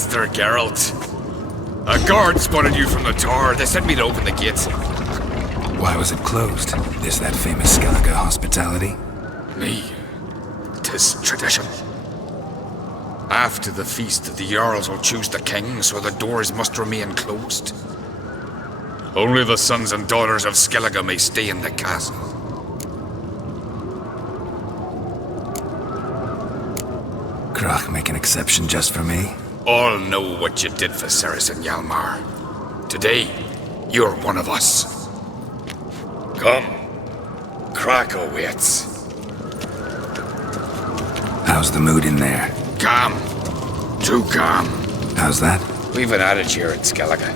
Master Geralt. A guard spotted you from the tower. They sent me to open the gates. Why was it closed? Is that famous Skellige hospitality? Me. 'Tis tradition. After the feast, the Jarls will choose the king, so the doors must remain closed. Only the sons and daughters of Skellige may stay in the castle. Krach make an exception just for me? All know what you did for Ceres and Hjalmar. Today, you're one of us. Come. Krach awaits. How's the mood in there? Calm. Too calm. How's that? We've an adage here in Skellige.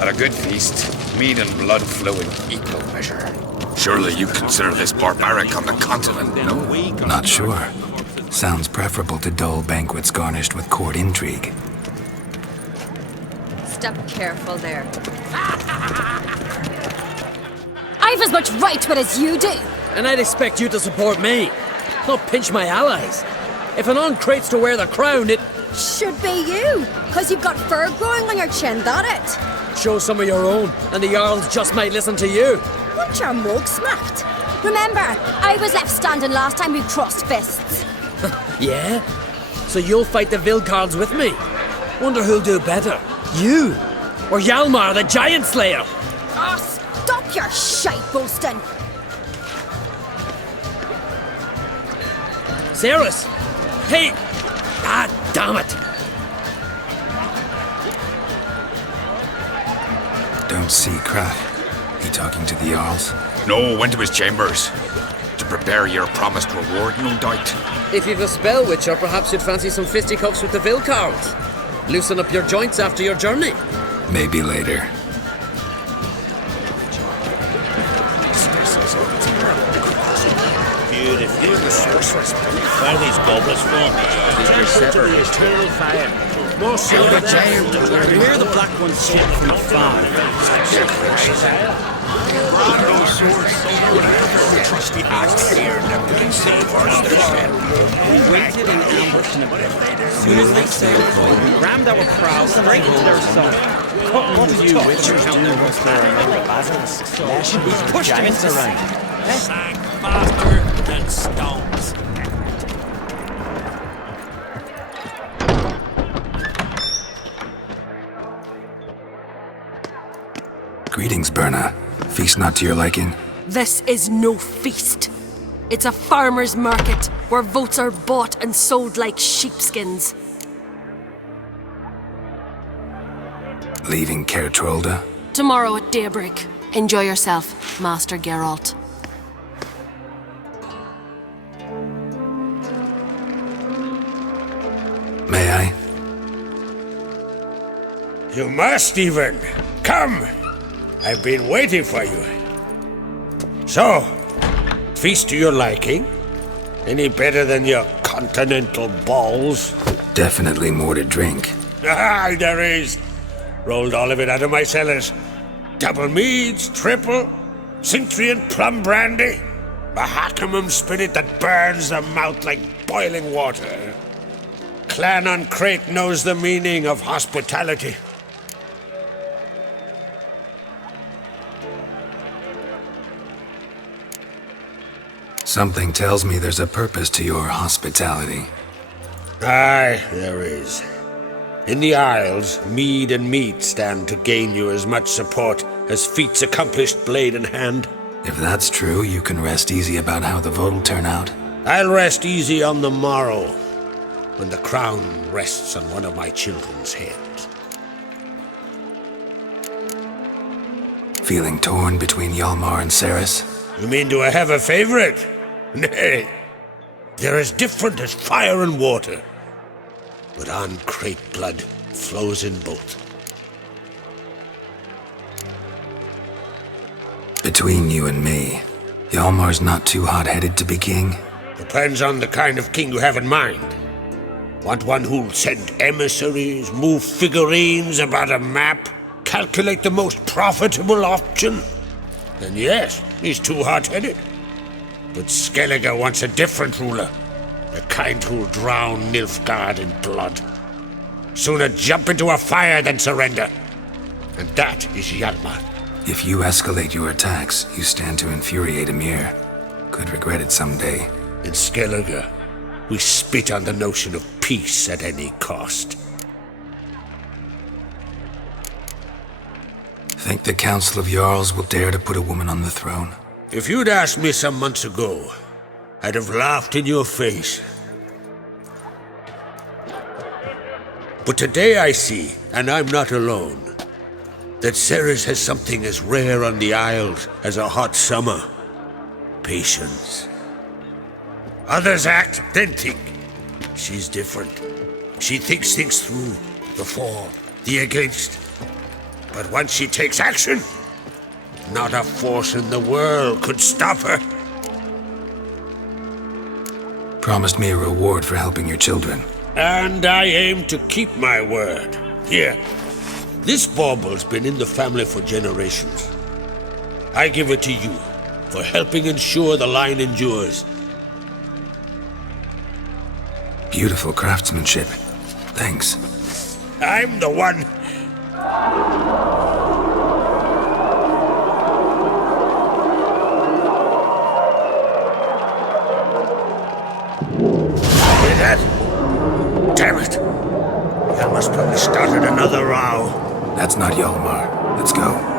At a good feast, mead and blood flow in equal measure. Surely you consider this barbaric on the continent, no? Not sure. Sounds preferable to dull banquets garnished with court intrigue. Step careful there. I've as much right to it as you do. And I'd expect you to support me, not pinch my allies. If an uncrate's to wear the crown, it should be you, because you've got fur growing on your chin, that it? Show some of your own, and the Jarls just might listen to you. Want your mug smacked? Remember, I was left standing last time we crossed fists. Yeah? So you'll fight the Vilcards with me? Wonder who'll do better, you or Hjalmar the Giant Slayer? Oh, stop your shite boasting. Ceres! Hey! Ah, damn it! Don't see Krach. He talking to the Jarls? No, went to his chambers. To prepare your promised reward, no doubt. If you've a spell witcher, perhaps you'd fancy some fisticuffs with the Vilcards. Loosen up your joints after your journey. Maybe later. Beautiful. Where are these goblets from? Eternal fire. More silver giant. We hear the black ones sing from afar. No source. Trusty axe here that can save our stand. We waited in ambush in a bit. As soon as they sailed, we rammed our prows straight into their sun. What did you witchers out there was there? Basilisks. We pushed them into around. Sank faster than stones. Greetings, Berna. Feast not to your liking? This is no feast. It's a farmer's market where votes are bought and sold like sheepskins. Leaving Caer Trolda? Tomorrow at daybreak. Enjoy yourself, Master Geralt. May I? You must even. Come! I've been waiting for you. So, feast to your liking? Any better than your continental balls? Definitely more to drink. Ah, there is. Rolled all of it out of my cellars. Double meads, triple, Cintrian plum brandy, a Hackamum spirit that burns the mouth like boiling water. Clan on Crate knows the meaning of hospitality. Something tells me there's a purpose to your hospitality. Aye, there is. In the Isles, mead and meat stand to gain you as much support as feats accomplished blade in hand. If that's true, you can rest easy about how the vote'll turn out. I'll rest easy on the morrow, when the crown rests on one of my children's heads. Feeling torn between Hjalmar and Ceres? You mean do I have a favorite? Nay. They're as different as fire and water. But on Crate blood flows in both. Between you and me, Hjalmar's not too hot-headed to be king? Depends on the kind of king you have in mind. Want one who'll send emissaries, move figurines about a map, calculate the most profitable option? Then yes, he's too hot-headed. But Skellige wants a different ruler. The kind who'll drown Nilfgaard in blood. Sooner jump into a fire than surrender. And that is Hjalmar. If you escalate your attacks, you stand to infuriate Emir. Could regret it someday. In Skellige, we spit on the notion of peace at any cost. Think the Council of Jarls will dare to put a woman on the throne? If you'd asked me some months ago, I'd have laughed in your face. But today I see, and I'm not alone, that Ceres has something as rare on the Isles as a hot summer. Patience. Others act, then think. She's different. She thinks things through, the for, the against. But once she takes action, not a force in the world could stop her. Promised me a reward for helping your children. And I aim to keep my word. Here, this bauble's been in the family for generations. I give it to you for helping ensure the line endures. Beautiful craftsmanship. Thanks. I'm the one. Hear that? Damn it! Hjalmar's probably started another row. That's not Hjalmar. Let's go.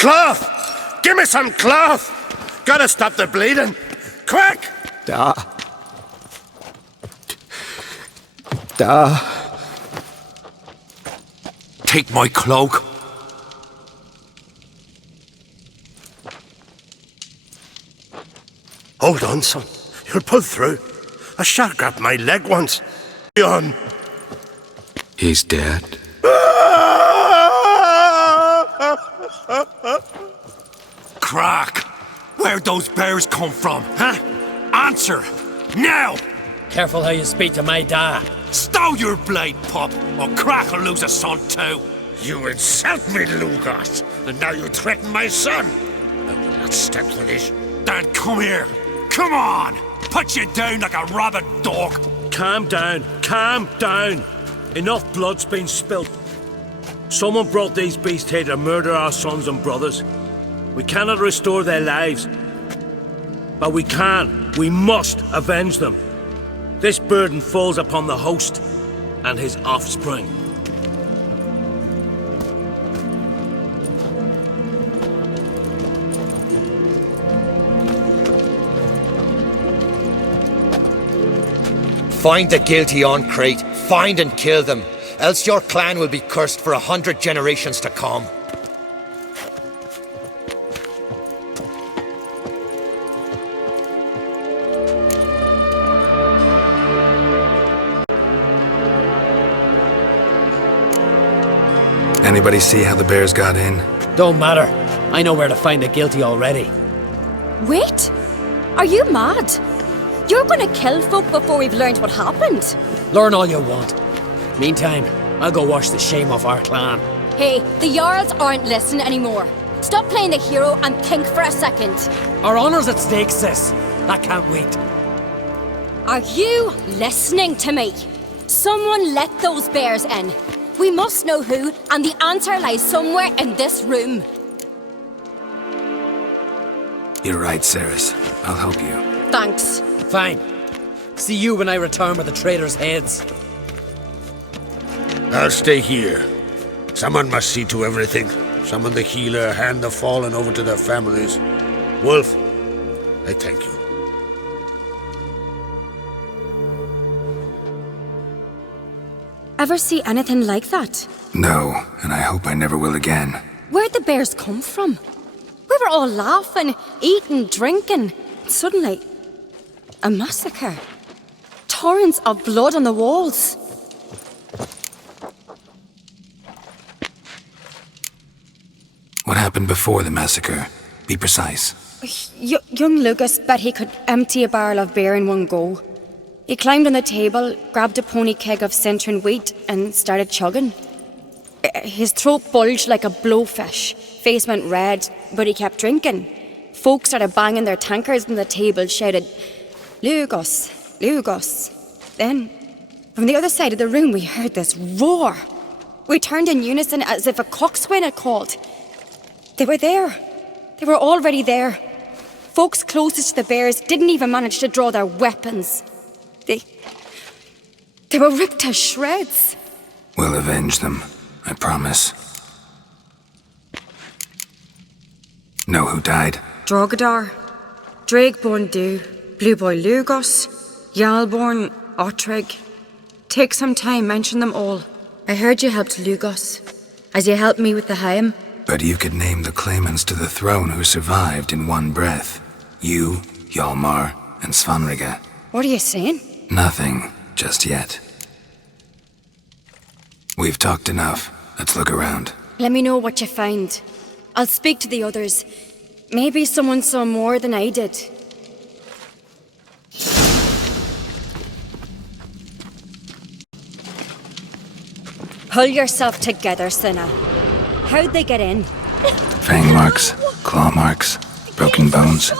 Cloth! Give me some cloth! Gotta stop the bleeding! Quick! Da. Take my cloak. Hold on, son. You'll pull through. A shark grabbed my leg once. On. He's dead. Crack! Where'd those bears come from, huh? Answer! Now! Careful how you speak to my dad. Stow your blade, pup, or Crack will lose a son too. You insult me, Lugos, and now you threaten my son. I will not stand for this. Then come here. Come on! Put you down like a rabid dog. Calm down. Calm down. Enough blood's been spilt. Someone brought these beasts here to murder our sons and brothers. We cannot restore their lives. But we must avenge them. This burden falls upon the host and his offspring. Find the guilty on Crate. Find and kill them. Else your clan will be cursed for 100 generations to come. Anybody see how the bears got in? Don't matter. I know where to find the guilty already. Wait! Are you mad? You're gonna kill folk before we've learned what happened. Learn all you want. Meantime, I'll go wash the shame off our clan. Hey, the Jarls aren't listening anymore. Stop playing the hero and think for a second. Our honour's at stake, sis. That can't wait. Are you listening to me? Someone let those bears in. We must know who, and the answer lies somewhere in this room. You're right, Ceres. I'll help you. Thanks. Fine. See you when I return with the traitors' heads. I'll stay here. Someone must see to everything. Summon the healer, hand the fallen over to their families. Wolf, I thank you. Ever see anything like that? No, and I hope I never will again. Where'd the bears come from? We were all laughing, eating, drinking. Suddenly, a massacre. Torrents of blood on the walls. What happened before the massacre? Be precise. Young Lucas bet he could empty a barrel of beer in one go. He climbed on the table, grabbed a pony keg of Centron wheat, and started chugging. His throat bulged like a blowfish, face went red, but he kept drinking. Folks started banging their tankards on the table, shouted, "Lugos, Lugos." Then, from the other side of the room, we heard this roar. We turned in unison as if a coxswain had called. They were there. They were already there. Folks closest to the bears didn't even manage to draw their weapons. They were ripped to shreds. We'll avenge them, I promise. Know who died? Drogadar, Drakeborn Du, Blue Boy Lugos, Yalborn, Ottrig. Take some time, mention them all. I heard you helped Lugos, as you helped me with the Haim. But you could name the claimants to the throne who survived in one breath. You, Hjalmar, and Svanrige. What are you saying? Nothing, just yet. We've talked enough. Let's look around. Let me know what you find. I'll speak to the others. Maybe someone saw more than I did. Pull yourself together, Cinna. How'd they get in? Fang marks, claw marks, broken bones.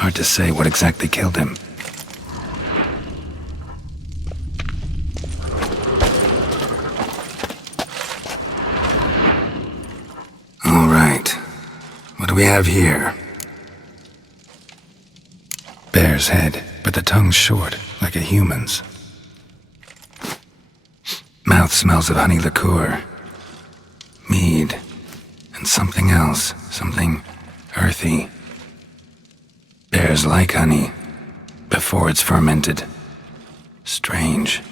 Hard to say what exactly killed him. All right. What do we have here? Bear's head, but the tongue's short, like a human's. Mouth smells of honey liqueur. Mead. And something else. Something earthy. Bears like honey. Before it's fermented. Strange.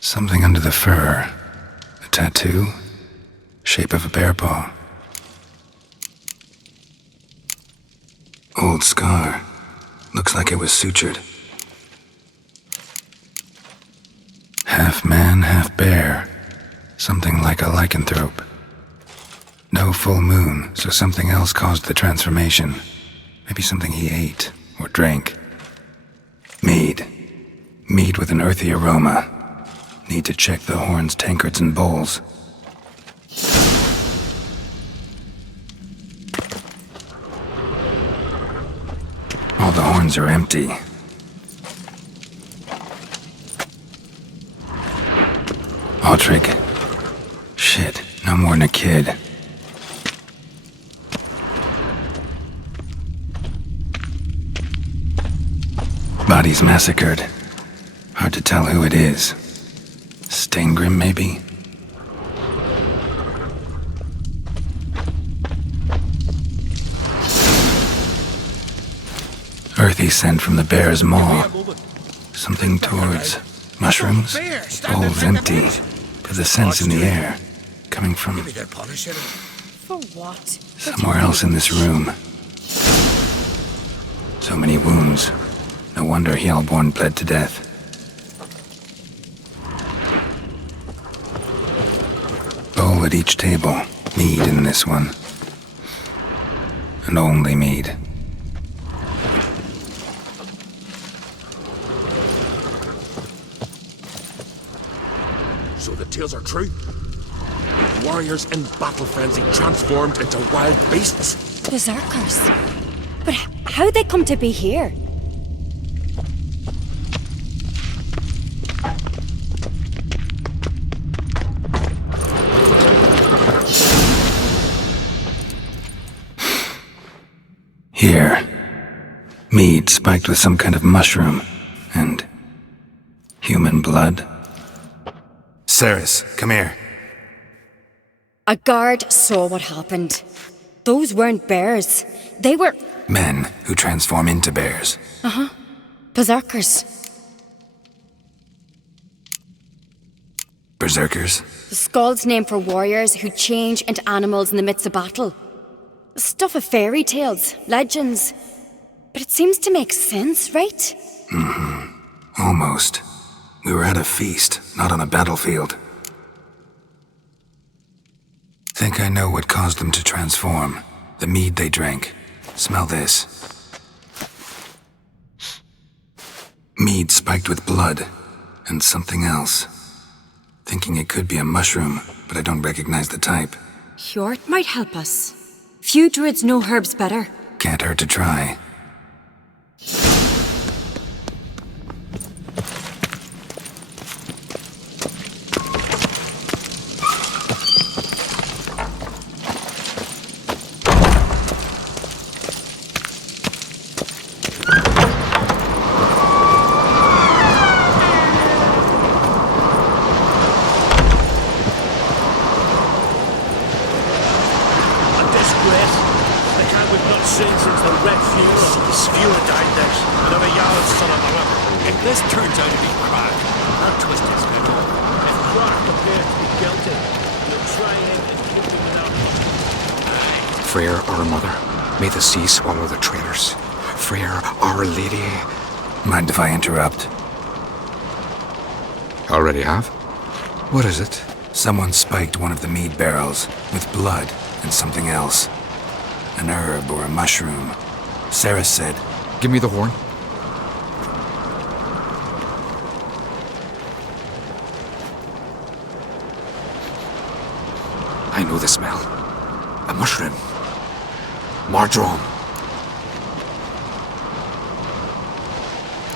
Something under the fur. A tattoo. Shape of a bear paw. Old scar. Looks like it was sutured. Half man, half bear. Something like a lycanthrope. No full moon, so something else caused the transformation. Maybe something he ate or drank. Mead. Mead with an earthy aroma. Need to check the horns, tankards, and bowls. All the horns are empty. Ottrig. Shit, no more than a kid. Bodies massacred. Hard to tell who it is. Stengrim, maybe? Earthy scent from the bear's maw. Something towards mushrooms. Bowls empty. But the scent's in the air. Coming from For what? somewhere else in this room. So many wounds. No wonder Hjalborn bled to death. at each table. Mead in this one. And only mead. So the tales are true? Warriors in battle frenzy transformed into wild beasts? Berserkers. But how'd they come to be here? Here. Mead spiked with some kind of mushroom. And human blood. Ceres, come here. A guard saw what happened. Those weren't bears. They were... Men who transform into bears. berserkers. Berserkers? The Skald's name for warriors who change into animals in the midst of battle. Stuff of fairy tales, legends. But it seems to make sense, right? Almost. We were at a feast, not on a battlefield. Think I know what caused them to transform. The mead they drank. Smell this. Mead spiked with blood. And something else. Thinking it could be a mushroom, but I don't recognize the type. Hjort might help us. Few druids know herbs better. Can't hurt to try. Freyr, our mother, may the sea swallow the traitors. Freyr, our lady. Mind if I interrupt? Already have? What is it? Someone spiked one of the mead barrels with blood and something else. An herb or a mushroom. Ceres said, Give me the horn. I know the smell. A mushroom. Mardrome.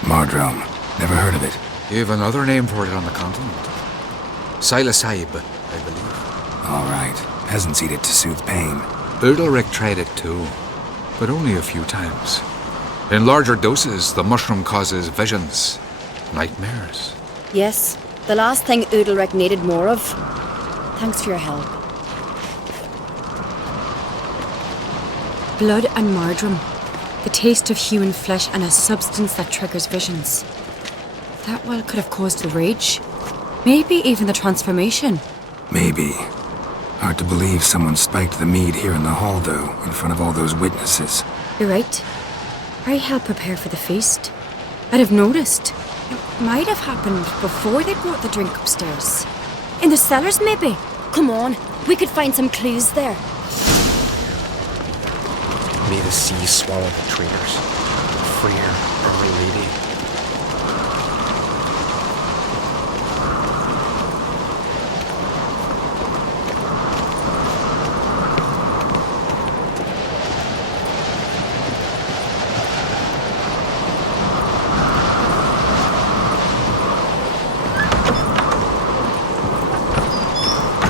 Mardrome. Never heard of it. You've another name for it on the continent. Psilocybe, I believe. All right. Peasants eat it to soothe pain. Udalric tried it too, but only a few times. In larger doses, the mushroom causes visions, nightmares. Yes, the last thing Udalric needed more of. Thanks for your help. Blood and mardrome. The taste of human flesh and a substance that triggers visions. That well could have caused the rage. Maybe even the transformation. Maybe. Hard to believe someone spiked the mead here in the hall, though, in front of all those witnesses. You're right. I helped prepare for the feast. I'd have noticed. It might have happened before they brought the drink upstairs. In the cellars, maybe? Come on, we could find some clues there. May the sea swallow the traitors. Freyr, our lady.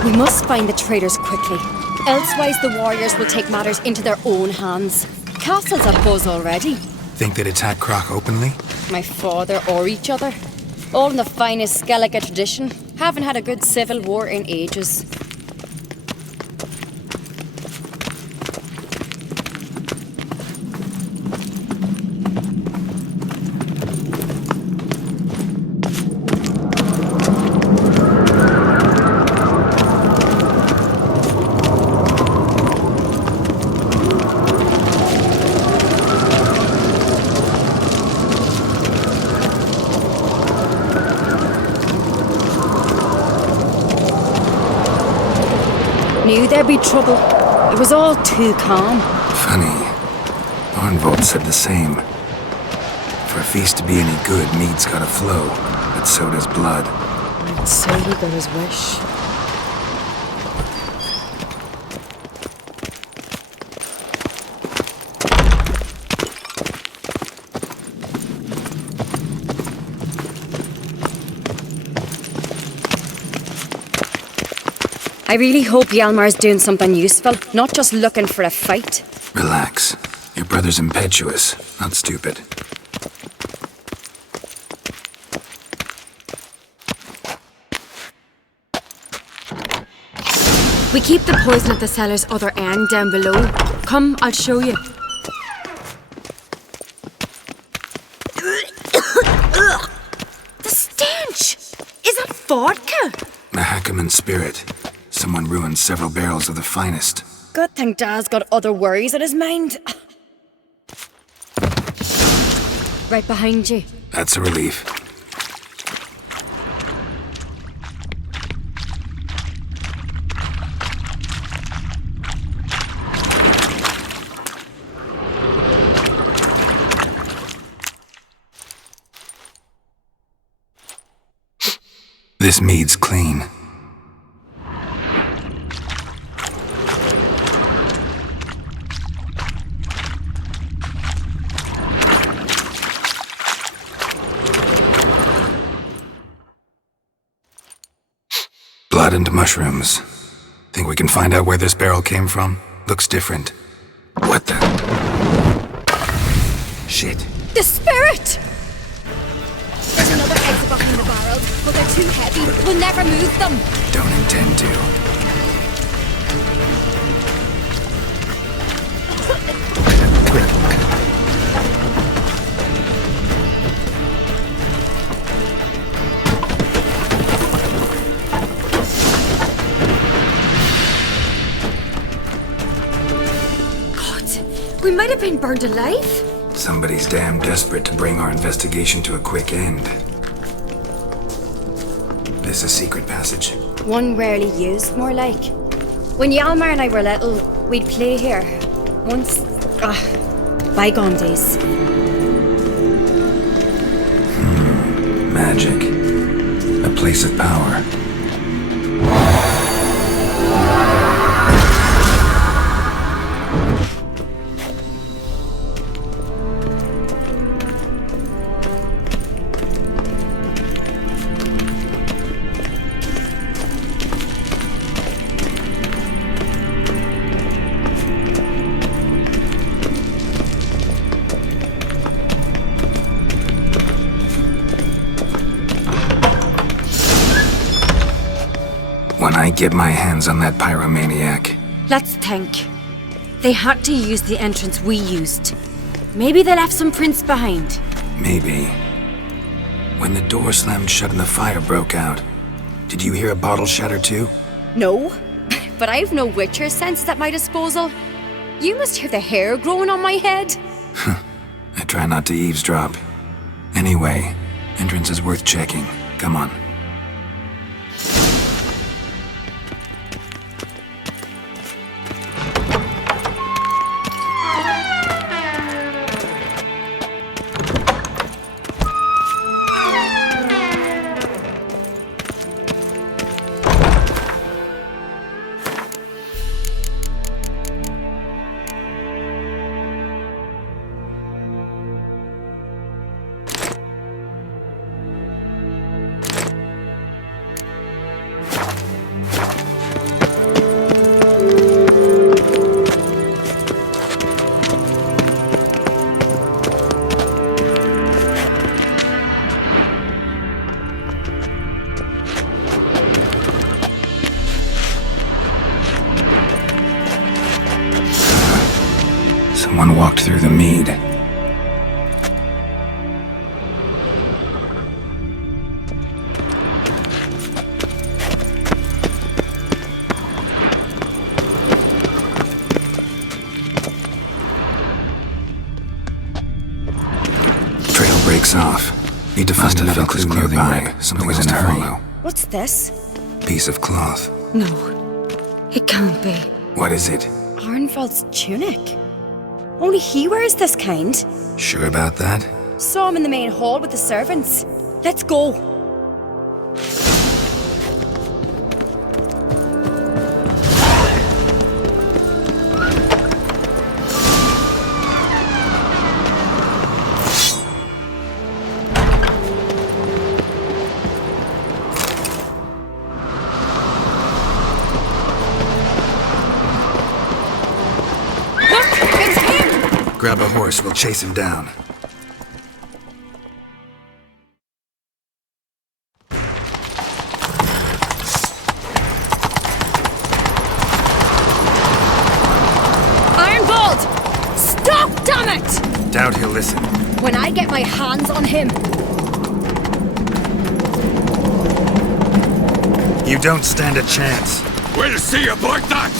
We must find the traitors quickly. Elsewise, the warriors will take matters into their own hands. Castle's a buzz already. Think they'd attack Croc openly? My father or each other. All in the finest Skellige tradition. Haven't had a good civil war in ages. knew there'd be trouble. It was all too calm. Funny. Arnvold said the same. For a feast to be any good, mead's gotta flow, but so does blood. And so he got his wish. I really hope Hjalmar's doing something useful, not just looking for a fight. Relax. Your brother's impetuous, not stupid. We keep the poison at the cellar's other end down below. Come, I'll show you. The stench! Is that vodka? Mahakaman spirit. Someone ruined several barrels of the finest. Good thing Dad's got other worries on his mind. Right behind you. That's a relief. This mead's clean. Blood and mushrooms. Think we can find out where this barrel came from? Looks different. What the? Shit. The spirit! There's another exit behind the barrels, but they're too heavy. We'll never move them. Don't intend to. We might have been burned alive. Somebody's damn desperate to bring our investigation to a quick end. This a secret passage? One rarely used, more like. When Hjalmar and I were little, we'd play here. Once... bygone days. Magic. A place of power. When I get my hands on that pyromaniac. Let's think. They had to use the entrance we used. Maybe they left some prints behind. Maybe. When the door slammed shut and the fire broke out, did you hear a bottle shatter too? No, but I've no Witcher senses at my disposal. You must hear the hair growing on my head. I try not to eavesdrop. Anyway, entrance is worth checking. Come on. Someone walked through the mead. Trail breaks off. Need to find another clue nearby. Something was in a hurry. What's this? Piece of cloth. No. It can't be. What is it? Arnvald's tunic. Only he wears this kind. Sure about that? Saw him in the main hall with the servants. Let's go. Grab a horse, we'll chase him down. Ironbolt! Stop, damn it! Doubt he'll listen. When I get my hands on him. You don't stand a chance. We'll see about that!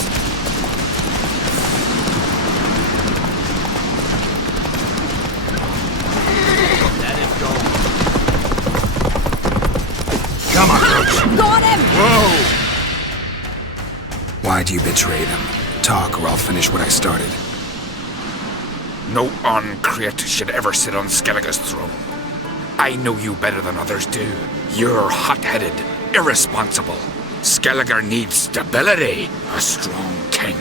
Come on, Roach. Got him! Whoa! Why do you betray them? Talk, or I'll finish what I started. No Create should ever sit on Skellige's throne. I know you better than others do. You're hot-headed, irresponsible. Skellige needs stability. A strong king.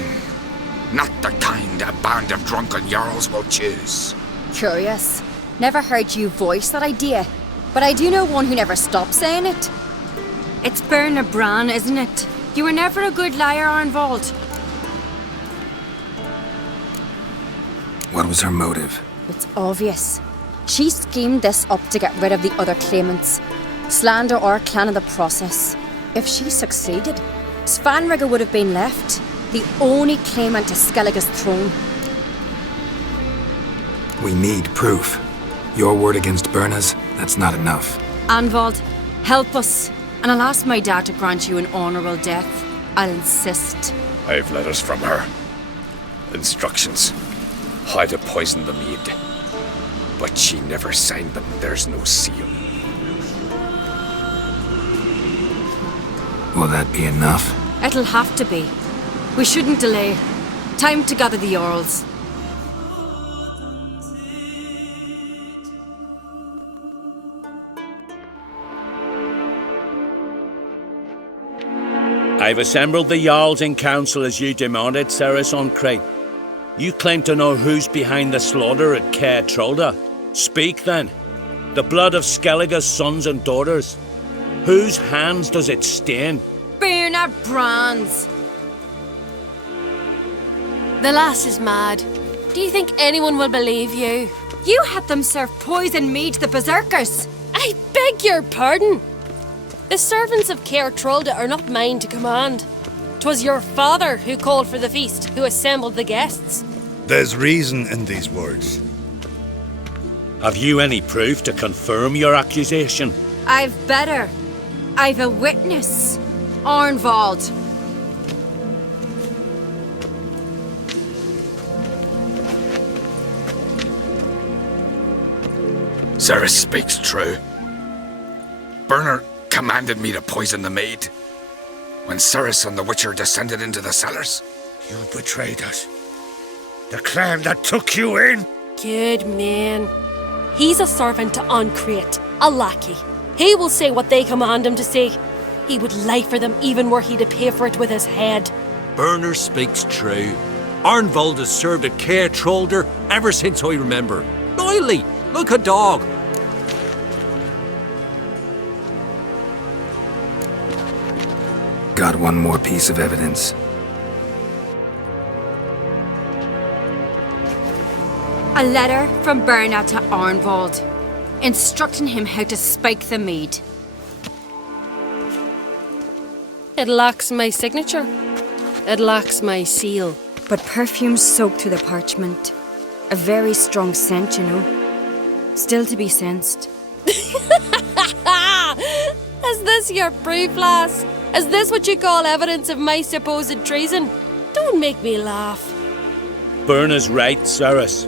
Not the kind a band of drunken jarls will choose. Curious. Never heard you voice that idea. But I do know one who never stops saying it. It's Berna Bran, isn't it? You were never a good liar, Arnvald. What was her motive? It's obvious. She schemed this up to get rid of the other claimants. Slander our clan in the process. If she succeeded, Svanrige would have been left, the only claimant to Skellige's throne. We need proof. Your word against Berna's, that's not enough. Arnvald, help us, and I'll ask my dad to grant you an honourable death. I'll insist. I've letters from her. Instructions. How to poison the mead. But she never signed them. There's no seal. Will that be enough? It'll have to be. We shouldn't delay. Time to gather the Jarls. I've assembled the Jarls in council as you demanded, Ceres on Crate. You claim to know who's behind the slaughter at Caer Trolda. Speak then. The blood of Skellige's sons and daughters. Whose hands does it stain? Berna Bran's. The lass is mad. Do you think anyone will believe you? You had them serve poison mead to the berserkers. I beg your pardon. The servants of Caer Trolda are not mine to command. 'Twas your father who called for the feast, who assembled the guests. There's reason in these words. Have you any proof to confirm your accusation? I've better. I've a witness. Arnvald. Ceres speaks true. Berna commanded me to poison the maid. When Ceres and the Witcher descended into the cellars. You betrayed us. The clan that took you in. Good man. He's a servant to Uncreate, a lackey. He will say what they command him to say. He would lie for them even were he to pay for it with his head. Berner speaks true. Arnvald has served at Caer Trolder ever since I remember. Loyally, like a dog. Got one more piece of evidence. A letter from Berna to Arnvald, instructing him how to spike the mead. It lacks my signature. It lacks my seal. But perfume soaked through the parchment. A very strong scent, you know. Still to be sensed. Is this your proof, lass? Is this what you call evidence of my supposed treason? Don't make me laugh. Berna's right, Ceres.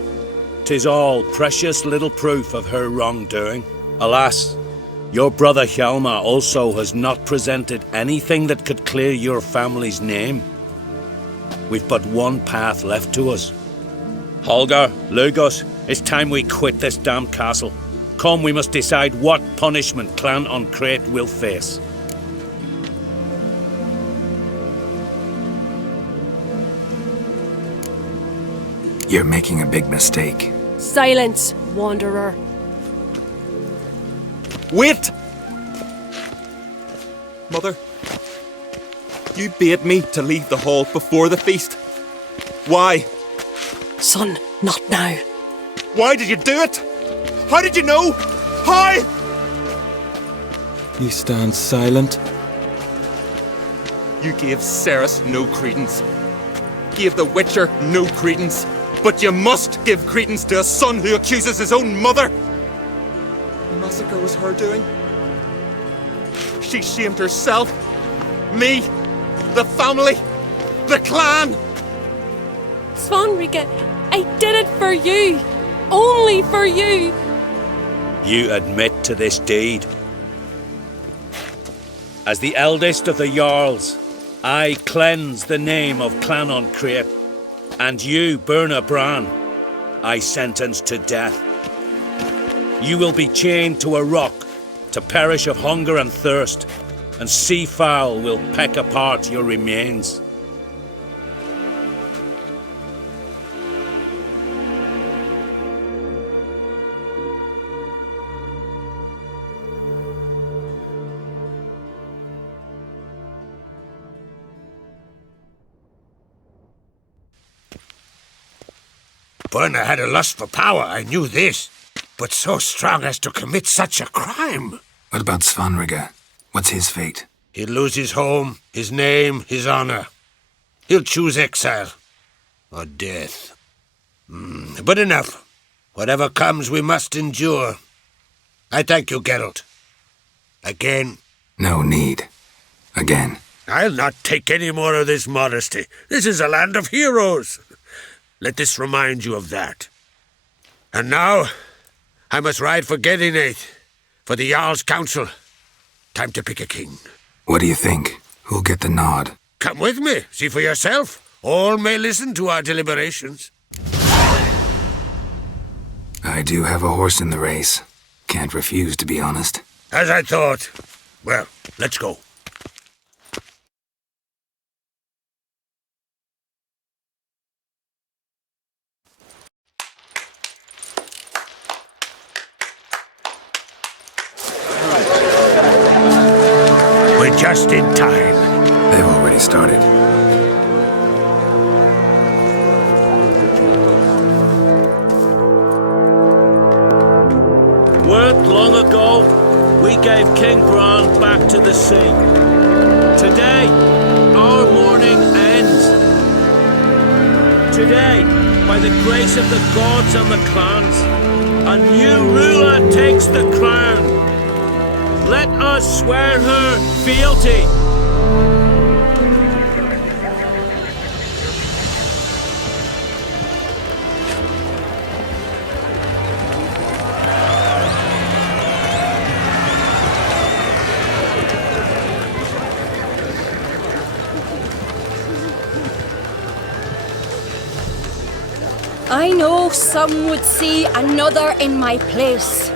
'Tis all precious little proof of her wrongdoing. Alas, your brother Hjalmar also has not presented anything that could clear your family's name. we've but one path left to us. Holger, Lugos, it's time we quit this damned castle. Come, we must decide what punishment Clan on Crete will face. You're making a big mistake. Silence, wanderer. Wait! Mother, you bade me to leave the hall before the feast. Why? Son, not now. Why did you do it? How did you know? How? You stand silent. You gave Ceres no credence. Gave the Witcher no credence. But you must give credence to a son who accuses his own mother. The massacre was her doing. She shamed herself, me, the family, the clan. Svanrika, I did it for you. Only for you. You admit to this deed. As the eldest of the Jarls, I cleanse the name of Clan on Crete, and you, Berna Bran, I sentence to death. You will be chained to a rock to perish of hunger and thirst, and sea fowl will peck apart your remains. Berna had a lust for power, I knew this. But so strong as to commit such a crime. What about Svanrika? What's his fate? He'll lose his home, his name, his honor. He'll choose exile. Or death. But enough. Whatever comes, we must endure. I thank you, Geralt. Again. No need. Again. I'll not take any more of this modesty. This is a land of heroes. Let this remind you of that. And now, I must ride for Gedinath, for the Jarl's Council. Time to pick a king. What do you think? Who'll get the nod? Come with me, see for yourself. All may listen to our deliberations. I do have a horse in the race. Can't refuse, to be honest. As I thought. Well, let's go. We're just in time. They've already started. Weren't long ago, we gave King Bran back to the sea. Today, our mourning ends. Today, by the grace of the gods and the clans, a new ruler takes the crown. Let us swear her fealty. I know some would see another in my place.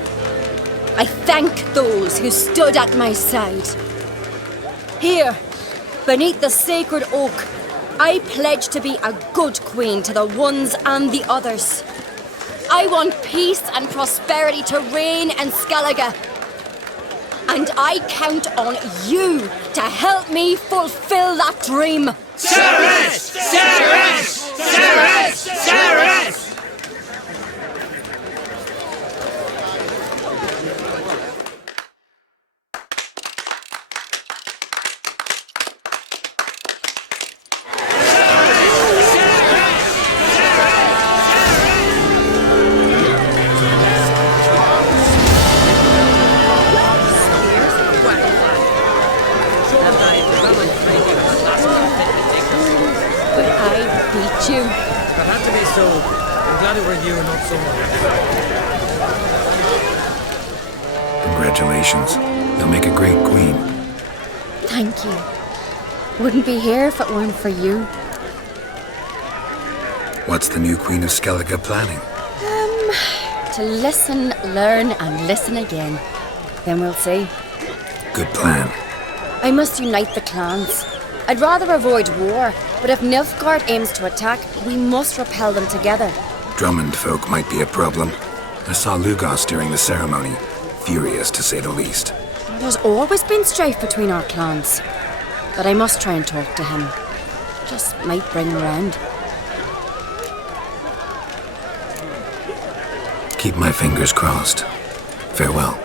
I thank those who stood at my side. Here, beneath the sacred oak, I pledge to be a good queen to the ones and the others. I want peace and prosperity to reign in Skellige. And I count on you to help me fulfill that dream. Ceres! Ceres! Ceres! Ceres! Beat you. That had to be so. I'm glad it were you and not someone else. Congratulations. You'll make a great queen. Thank you. Wouldn't be here if it weren't for you. What's the new Queen of Skellige planning? To listen, learn, and listen again. Then we'll see. Good plan. I must unite the clans. I'd rather avoid war, but if Nilfgaard aims to attack, we must repel them together. Drummond folk might be a problem. I saw Lugos during the ceremony. Furious, to say the least. There's always been strife between our clans. But I must try and talk to him. Just might bring him round. Keep my fingers crossed. Farewell.